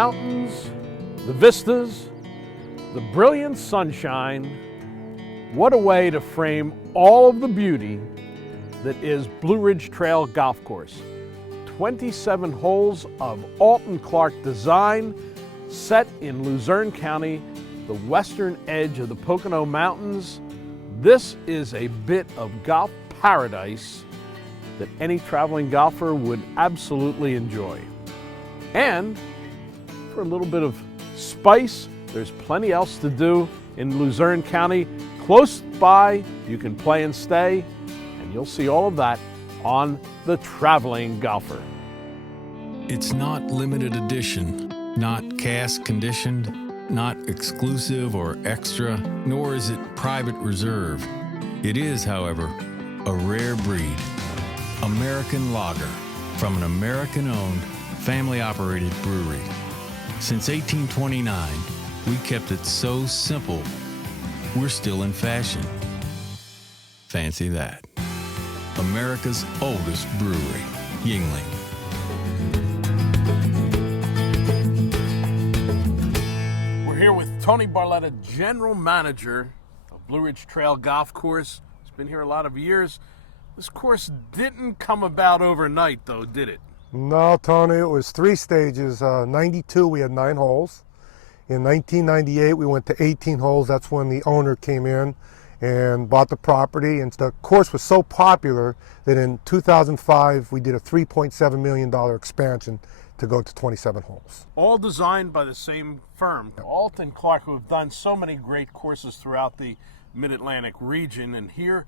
mountains, the vistas, the brilliant sunshine. What a way to frame all of the beauty that is Blue Ridge Trail Golf Course. 27 holes of Alton Clark design, set in Luzerne County, the western edge of the Pocono Mountains. This is a bit of golf paradise that any traveling golfer would absolutely enjoy. And for a little bit of spice, there's plenty else to do in Luzerne County. Close by, you can play and stay, and you'll see all of that on The Traveling Golfer. It's not limited edition, not cast conditioned, not exclusive or extra, nor is it private reserve. It is, however, a rare breed. American lager from an American-owned, family-operated brewery. Since 1829, we kept it so simple, we're still in fashion. Fancy that. America's oldest brewery, Yuengling. We're here with Tony Barletta, General Manager of Blue Ridge Trail Golf Course. He's been here a lot of years. This course didn't come about overnight, though, did it? No, Tony, it was 3 stages. 92, we had 9 holes. In 1998, we went to 18 holes. That's when the owner came in and bought the property. And the course was so popular that in 2005, we did a $3.7 million expansion to go to 27 holes. All designed by the same firm, Alton Clark, who have done so many great courses throughout the Mid-Atlantic region. And here,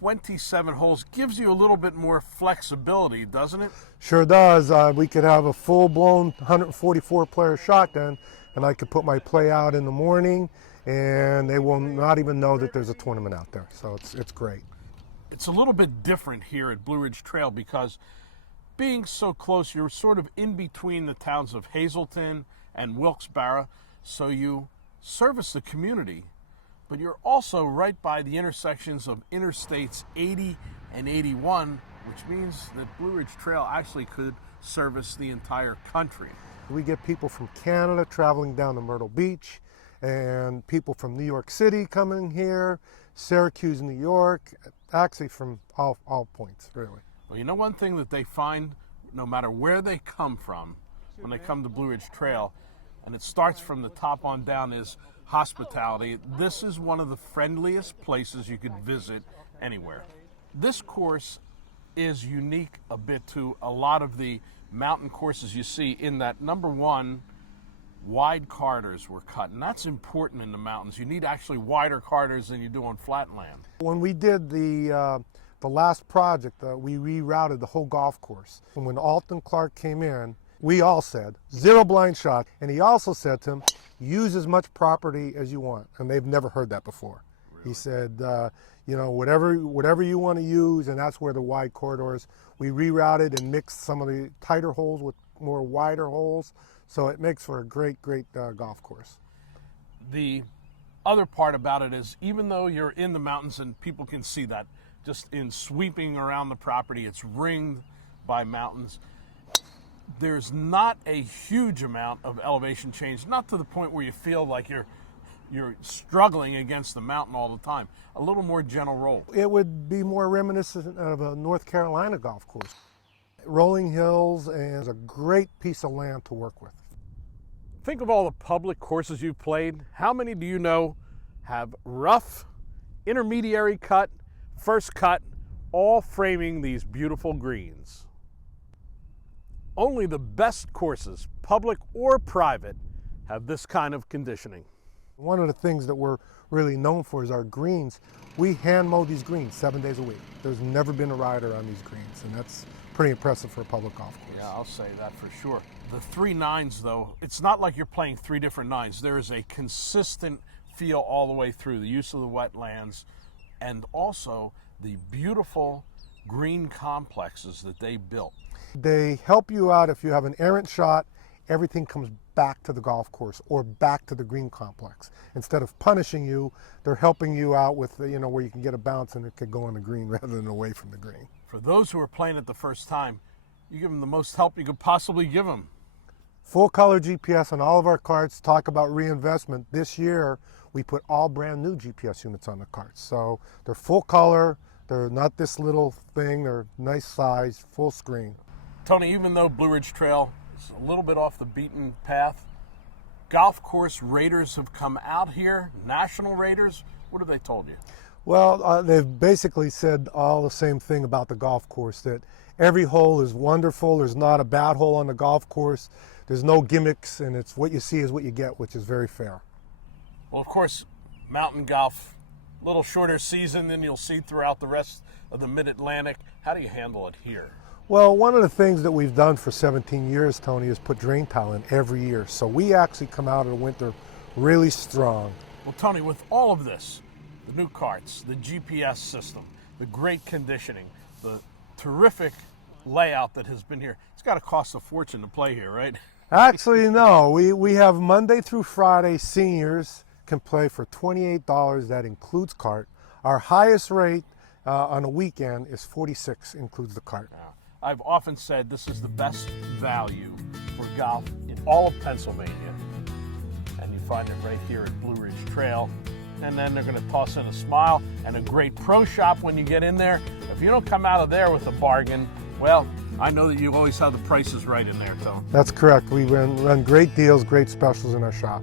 27 holes gives you a little bit more flexibility, doesn't it? Sure does. We could have a full-blown 144-player shotgun, and I could put my play out in the morning, and they will not even know that there's a tournament out there. So it's great. It's a little bit different here at Blue Ridge Trail because being so close, you're sort of in between the towns of Hazleton and Wilkes-Barre, so you service the community, but you're also right by the intersections of Interstates 80 and 81, which means that Blue Ridge Trail actually could service the entire country. We get people from Canada traveling down to Myrtle Beach, and people from New York City coming here, Syracuse, New York, actually from all points, really. Well, you know one thing that they find, no matter where they come from, when they come to Blue Ridge Trail, and it starts from the top on down, is hospitality. This is one of the friendliest places you could visit anywhere. This course is unique a bit to a lot of the mountain courses you see in that, number one, wide corridors were cut, and that's important in the mountains. You need actually wider corridors than you do on flat land. When we did the last project, we rerouted the whole golf course. And when Alton Clark came in, we all said, 0 blind shot, and he also said to him, use as much property as you want, and they've never heard that before. Really? He said, you know, whatever you want to use, and that's where the wide corridors. We rerouted and mixed some of the tighter holes with more wider holes, so it makes for a great golf course. The other part about it is, even though you're in the mountains and people can see that, just in sweeping around the property, it's ringed by mountains. There's not a huge amount of elevation change, not to the point where you feel like you're struggling against the mountain all the time. A little more gentle roll. It would be more reminiscent of a North Carolina golf course. Rolling hills, and a great piece of land to work with. Think of all the public courses you've played. How many do you know have rough, intermediary cut, first cut, all framing these beautiful greens? Only the best courses, public or private, have this kind of conditioning. One of the things that we're really known for is our greens. We hand mow these greens 7 days a week. There's never been a rider on these greens, and that's pretty impressive for a public golf course. Yeah, I'll say that for sure. The 3 nines, though, it's not like you're playing 3 different nines. There is a consistent feel all the way through. The use of the wetlands, and also the beautiful green complexes that they built. They help you out if you have an errant shot. Everything comes back to the golf course or back to the green complex. Instead of punishing you, they're helping you out with, you know, where you can get a bounce and it could go on the green rather than away from the green. For those who are playing it the first time, you give them the most help you could possibly give them. Full color GPS on all of our carts. Talk about reinvestment. This year, we put all brand new GPS units on the carts. So they're full color. They're not this little thing. They're nice size, full screen. Tony, even though Blue Ridge Trail is a little bit off the beaten path, golf course raters have come out here, national raters. What have they told you? Well, they've basically said all the same thing about the golf course, that every hole is wonderful. There's not a bad hole on the golf course. There's no gimmicks, and it's what you see is what you get, which is very fair. Well, of course, mountain golf, a little shorter season than you'll see throughout the rest of the Mid-Atlantic. How do you handle it here? Well, one of the things that we've done for 17 years, Tony, is put drain tile in every year. So we actually come out of the winter really strong. Well, Tony, with all of this, the new carts, the GPS system, the great conditioning, the terrific layout that has been here, it's got to cost a fortune to play here, right? Actually, no. We have Monday through Friday. Seniors can play for $28. That includes cart. Our highest rate on a weekend is $46, includes the cart. I've often said this is the best value for golf in all of Pennsylvania. And you find it right here at Blue Ridge Trail. And then they're going to toss in a smile and a great pro shop when you get in there. If you don't come out of there with a bargain, well, I know that you always have the prices right in there, Tony. That's correct. We run great deals, great specials in our shop.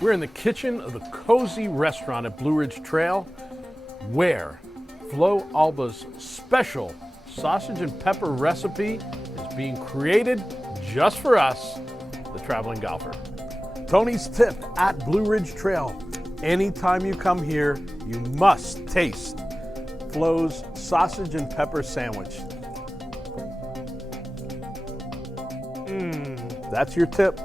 We're in the kitchen of the cozy restaurant at Blue Ridge Trail, where Flo Alba's special sausage and pepper recipe is being created just for us, the traveling golfer. Tony's tip at Blue Ridge Trail. Anytime you come here, you must taste Flo's sausage and pepper sandwich. That's your tip.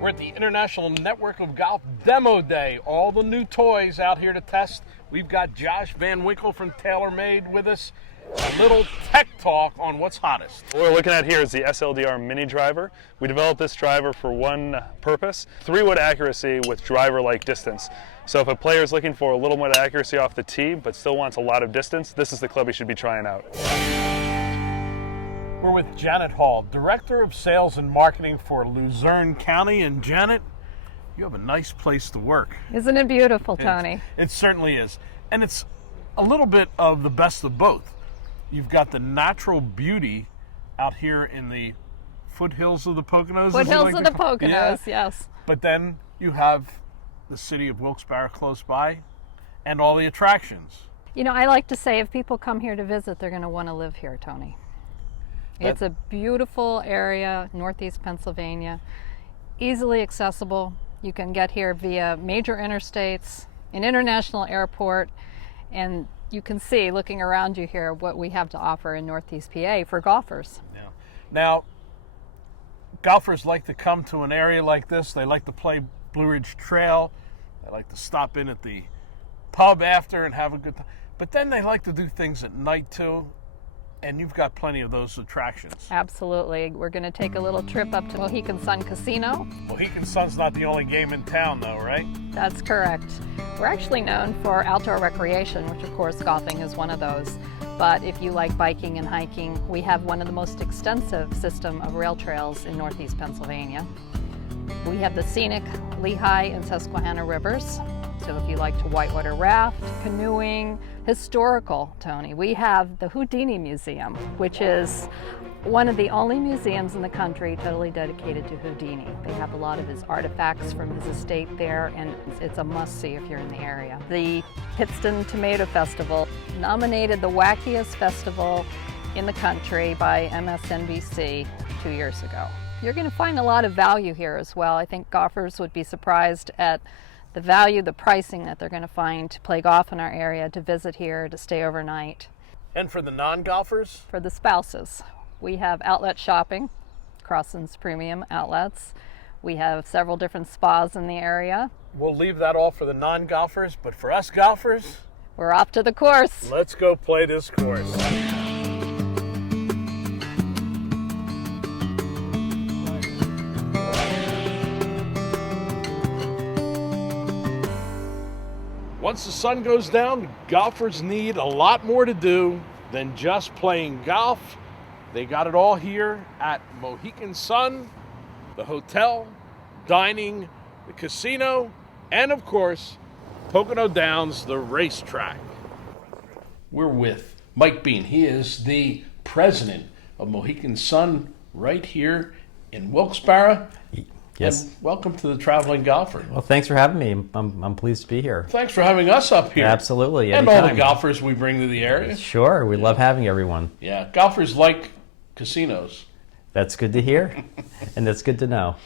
We're at the International Network of Golf Demo Day. All the new toys out here to test. We've got Josh Van Winkle from TaylorMade with us. A little tech talk on what's hottest. What we're looking at here is the SLDR mini driver. We developed this driver for one purpose, 3-wood accuracy with driver-like distance. So if a player is looking for a little more accuracy off the tee but still wants a lot of distance, this is the club you should be trying out. We're with Janet Hall, Director of Sales and Marketing for Luzerne County. And Janet, you have a nice place to work. Isn't it beautiful, Tony? It certainly is. And it's a little bit of the best of both. You've got the natural beauty out here in the foothills of the Poconos. Foothills of the Poconos, yeah. yes. But then you have the city of Wilkes-Barre close by and all the attractions. You know, I like to say if people come here to visit, they're going to want to live here, Tony. It's a beautiful area, northeast Pennsylvania, easily accessible. You can get here via major interstates, an international airport, and you can see, looking around you here, what we have to offer in Northeast PA for golfers. Yeah. Now, golfers like to come to an area like this. They like to play Blue Ridge Trail. They like to stop in at the pub after and have a good time. But then they like to do things at night too, and you've got plenty of those attractions. Absolutely. We're going to take a little trip up to Mohegan Sun Casino. Mohegan Sun's not the only game in town though, right? That's correct. We're actually known for outdoor recreation, which of course golfing is one of those. But if you like biking and hiking, we have one of the most extensive system of rail trails in northeast Pennsylvania. We have the scenic Lehigh and Susquehanna rivers. So if you like to whitewater raft, canoeing, historical, Tony, we have the Houdini Museum, which is one of the only museums in the country totally dedicated to Houdini. They have a lot of his artifacts from his estate there, and it's a must-see if you're in the area. The Pittston Tomato Festival nominated the wackiest festival in the country by MSNBC 2 years ago. You're going to find a lot of value here as well. I think golfers would be surprised at the value, the pricing that they're going to find to play golf in our area, to visit here, to stay overnight. And for the non-golfers? For the spouses, we have outlet shopping, Crossan's Premium Outlets. We have several different spas in the area. We'll leave that all for the non-golfers, but for us golfers, we're off to the course. Let's go play this course. Once the sun goes down, golfers need a lot more to do than just playing golf. They got it all here at Mohegan Sun, the hotel, dining, the casino, and of course, Pocono Downs, the racetrack. We're with Mike Bean. He is the president of Mohegan Sun right here in Wilkes-Barre. Yes. And welcome to the Traveling Golfer. Well, thanks for having me. I'm pleased to be here. Thanks for having us up here. Absolutely. And all anytime. the golfers we bring to the area. Sure. We love having everyone. Yeah, golfers like casinos. That's good to hear, and that's good to know.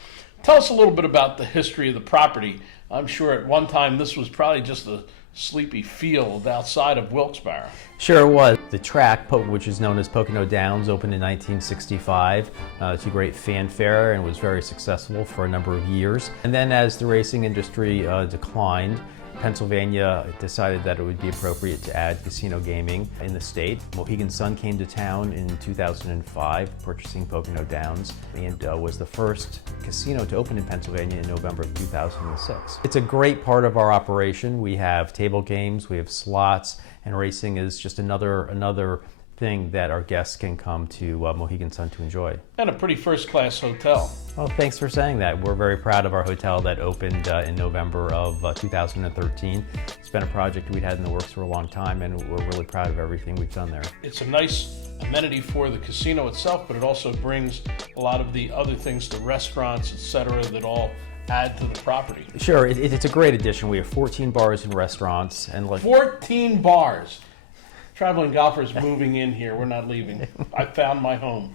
Tell us a little bit about the history of the property. I'm sure at one time this was probably just a sleepy field outside of Wilkes-Barre. Sure it was. The track, which is known as Pocono Downs, opened in 1965 to great fanfare and was very successful for a number of years. And then as the racing industry declined, Pennsylvania decided that it would be appropriate to add casino gaming in the state. Mohegan Sun came to town in 2005, purchasing Pocono Downs, and was the first casino to open in Pennsylvania in November of 2006. It's a great part of our operation. We have table games, we have slots, and racing is just another thing that our guests can come to Mohegan Sun to enjoy. And a pretty first-class hotel. Well, thanks for saying that. We're very proud of our hotel that opened in November of 2013. It's been a project we'd had in the works for a long time, and we're really proud of everything we've done there. It's a nice amenity for the casino itself, but it also brings a lot of the other things, the restaurants, etc., that all add to the property. Sure, it's a great addition. We have 14 bars and restaurants. And 14 bars! Traveling golfers moving in here. We're not leaving. I found my home.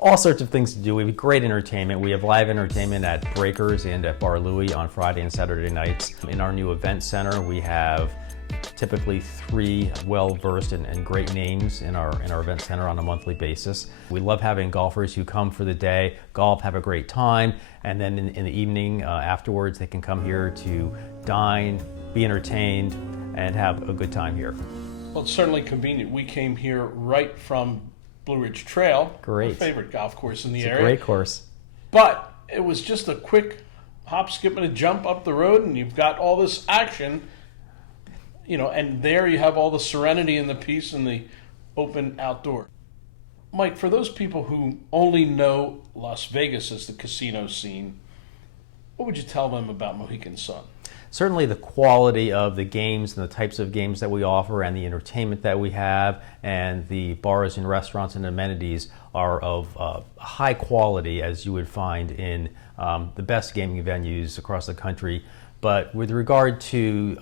All sorts of things to do. We have great entertainment. We have live entertainment at Breakers and at Bar Louie on Friday and Saturday nights. In our new event center, we have typically 3 well-versed and great names in our event center on a monthly basis. We love having golfers who come for the day, golf, have a great time, and then in the evening afterwards they can come here to dine, be entertained, and have a good time here. Well, it's certainly convenient. We came here right from Blue Ridge Trail, Great. my favorite golf course in the It's area. a great course. But it was just a quick hop, skip, and a jump up the road, and you've got all this action, and there you have all the serenity and the peace and the open outdoor. Mike, for those people who only know Las Vegas as the casino scene, what would you tell them about Mohegan Sun? Certainly the quality of the games and the types of games that we offer and the entertainment that we have and the bars and restaurants and amenities are of high quality, as you would find in the best gaming venues across the country. But with regard to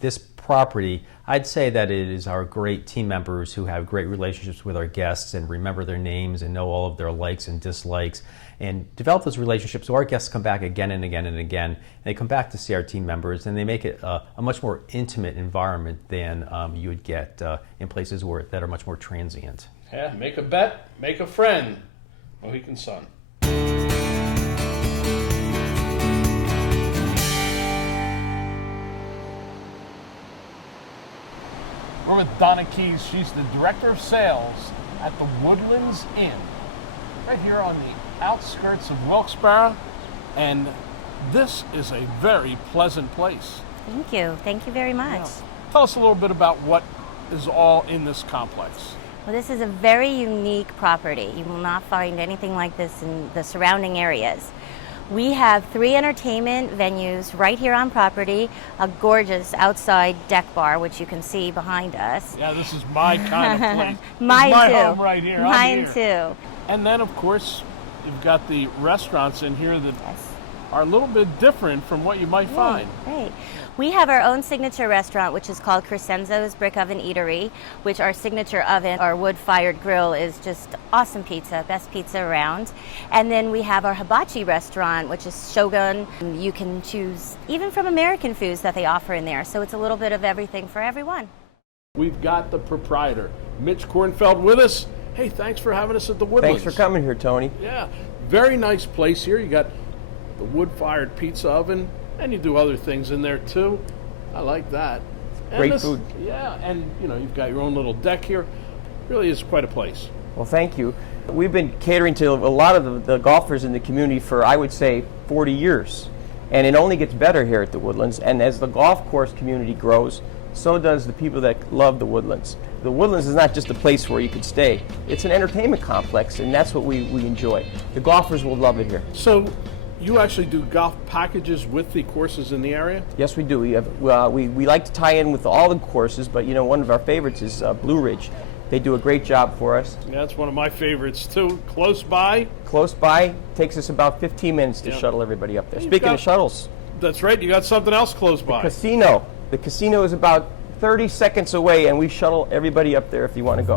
this property, I'd say that it is our great team members who have great relationships with our guests and remember their names and know all of their likes and dislikes and develop those relationships so our guests come back again and again and again. And they come back to see our team members and they make it a much more intimate environment than you would get in places that are much more transient. Yeah, make a bet, make a friend. Mohegan Sun. We're with Donna Keys. She's the Director of Sales at the Woodlands Inn, right here on the outskirts of Wilkes-Barre. And this is a very pleasant place. Thank you. Thank you very much. Yeah. Tell us a little bit about what is all in this complex. Well, this is a very unique property. You will not find anything like this in the surrounding areas. We have 3 entertainment venues right here on property, a gorgeous outside deck bar, which you can see behind us. Yeah, this is my kind of place. Mine my too. home right here. Mine I'm here. too. And then, of course, you've got the restaurants in here that Yes. are a little bit different from what you might find. Right. We have our own signature restaurant, which is called Crescenzo's Brick Oven Eatery, which our signature oven, our wood-fired grill, is just awesome pizza, best pizza around. And then we have our hibachi restaurant, which is Shogun. You can choose even from American foods that they offer in there, so it's a little bit of everything for everyone. We've got the proprietor, Mitch Kornfeld, with us. Hey, thanks for having us at the Woodlands. Thanks for coming here, Tony. Yeah, very nice place here. You got the wood-fired pizza oven, and you do other things in there too. I like that. And Great food. Yeah, and you've got your own little deck here. Really is quite a place. Well, thank you. We've been catering to a lot of the golfers in the community for, I would say, 40 years. And it only gets better here at the Woodlands. And as the golf course community grows, so does the people that love the Woodlands. The Woodlands is not just a place where you could stay. It's an entertainment complex, and that's what we enjoy. The golfers will love it here. So you actually do golf packages with the courses in the area? Yes, we do. We like to tie in with all the courses, but one of our favorites is Blue Ridge. They do a great job for us. Yeah, that's one of my favorites too. Close by? Close by. Takes us about 15 minutes to shuttle everybody up there. Speaking of shuttles. That's right, you got something else close by. Casino. The casino is about 30 seconds away, and we shuttle everybody up there if you want to go.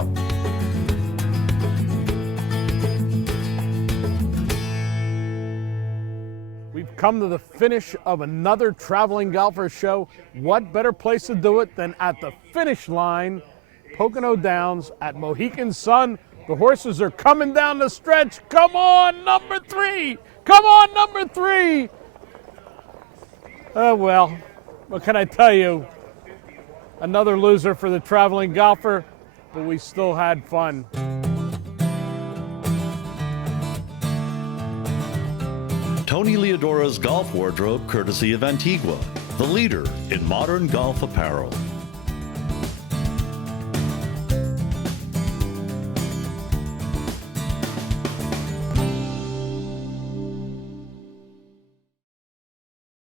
We've come to the finish of another Traveling Golfer show. What better place to do it than at the finish line, Pocono Downs at Mohegan Sun. The horses are coming down the stretch. Come on, number 3! Come on, number 3! Oh, well, what can I tell you? Another loser for the Traveling Golfer, but we still had fun. Tony Leodora's golf wardrobe, courtesy of Antigua, the leader in modern golf apparel.